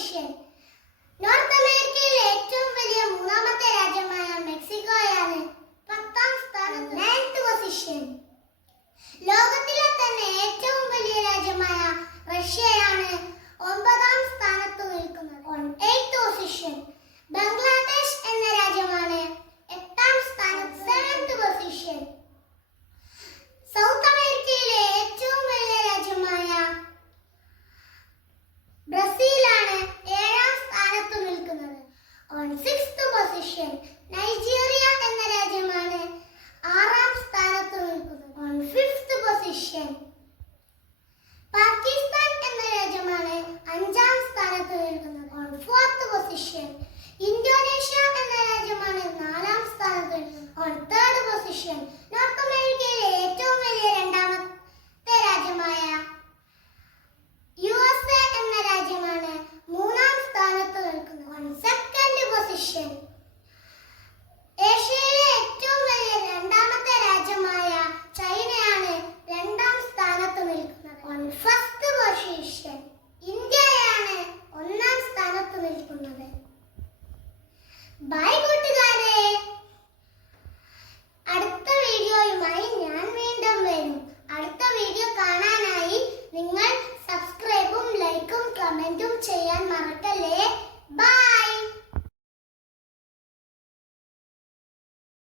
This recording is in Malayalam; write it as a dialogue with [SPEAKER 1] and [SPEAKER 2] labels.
[SPEAKER 1] മിഷൻ നോർത്ത് അമേരിക്കയിലെ ഏറ്റവും വലിയ മൂന്നാമത്തെ രാജ്യമായ മെക്സിക്കോയാണ് പത്താം സ്ഥാനത്ത്. നയൻത് പൊസിഷൻ ലോകത്തിലെ തന്നെ ഏറ്റവും വലിയ രാജ്യമായ റഷ്യയാണ് ഒമ്പതാം സ്ഥാനത്ത് നിൽക്കുന്നത്. On eighth position position Nigeria എന്ന രാജ്യമാണ്. ആറാം സ്ഥാനത്ത് നിൽക്കുന്നത് ഓൺ ഫിഫ്ത് പൊസിഷൻ പാകിസ്ഥാൻ എന്ന രാജ്യമാണ് അഞ്ചാം സ്ഥാനത്ത് നിൽക്കുന്നത്. On fourth position Bye.